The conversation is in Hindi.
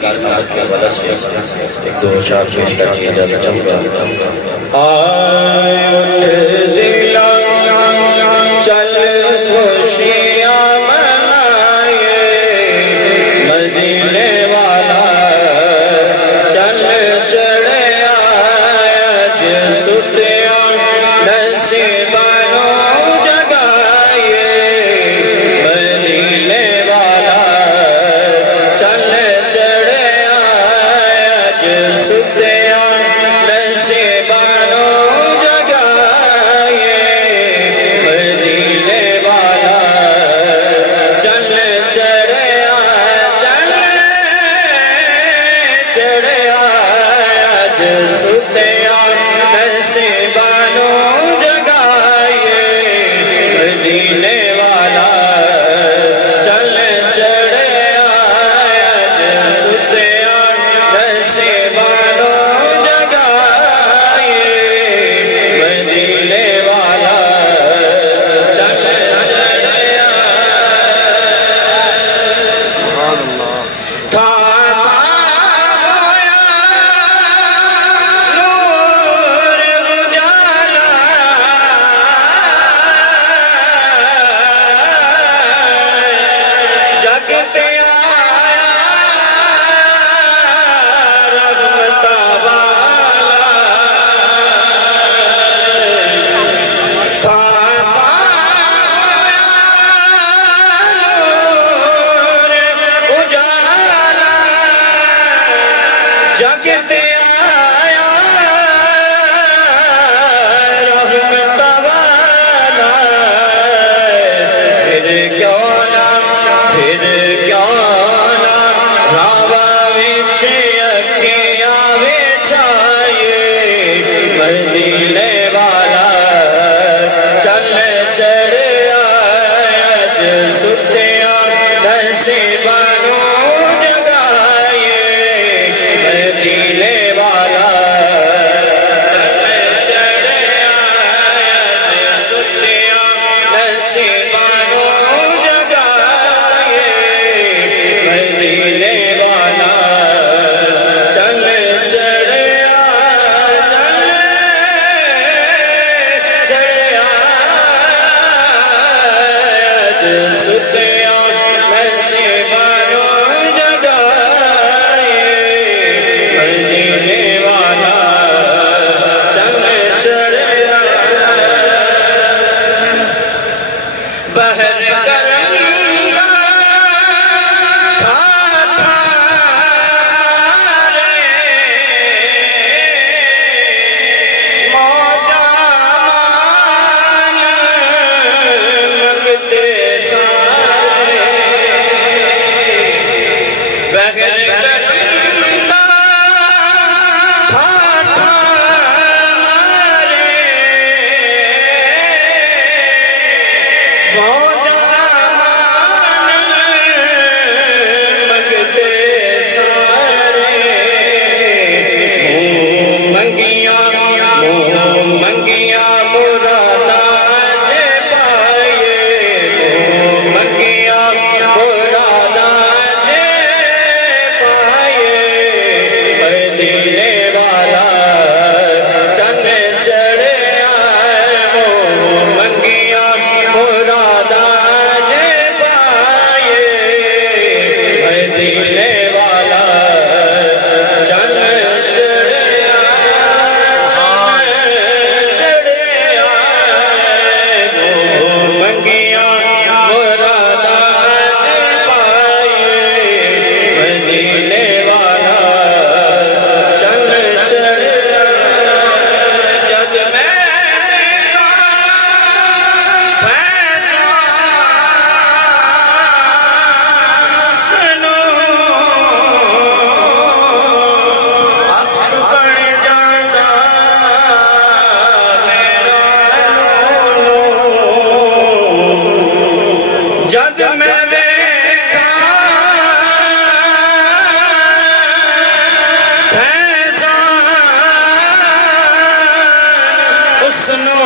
की अमद के हवाले से एक दो अशार पेश करके इजाज़त चाहूँगा। चल खुशियाँ मनाए मदीने वाला, चल चढ़े आज सुतियाँ नसीबानों जगाए मदीने वाला, चल चढ़े आज सुतियाँ नसीबानों जगाए मदीने वाला, चल चढ़े आज सुतियाँ नसीबानों जगाए मदीने वाला, चल चढ़े आज सुतियाँ नसीबानों जगाए मदीने वाला, चल चढ़े था नूर उजाला, जगते आया रहमत वाला, था नूर उजाला, जगते आया रहमत वाला, फिर क्यों ना रावा विच अखियां बिछाए मदीने वाला, चल चढ़े आज सुतियाँ नसीबानों जगाए मदीने वाला, चल चढ़े आज सुतियाँ नसीबानों जगाए मदीने वाला, चल चढ़े आज सुतियाँ नसीबानों जगाए मदीने वाला, चल चढ़े बहर करंगा था रे मौजा मान मंगते सारे, बहर करंगा था रे मौजा मान मंगते सारे, मुँह मंगिया मुरादा जे पाए, मुँह मंगिया मुरादा जे पाए मदीने वाला, चल चढ़े आए मुँह मंगिया मुरादा जे पाए मदीने वाला, चल चढ़े मुँह मंगिया मुरादा जे पाए मदीने वाला, चल चढ़े जग में फैज़ान सुनो बन जाता मेरा जग में देखा फैज़ान हुस्नो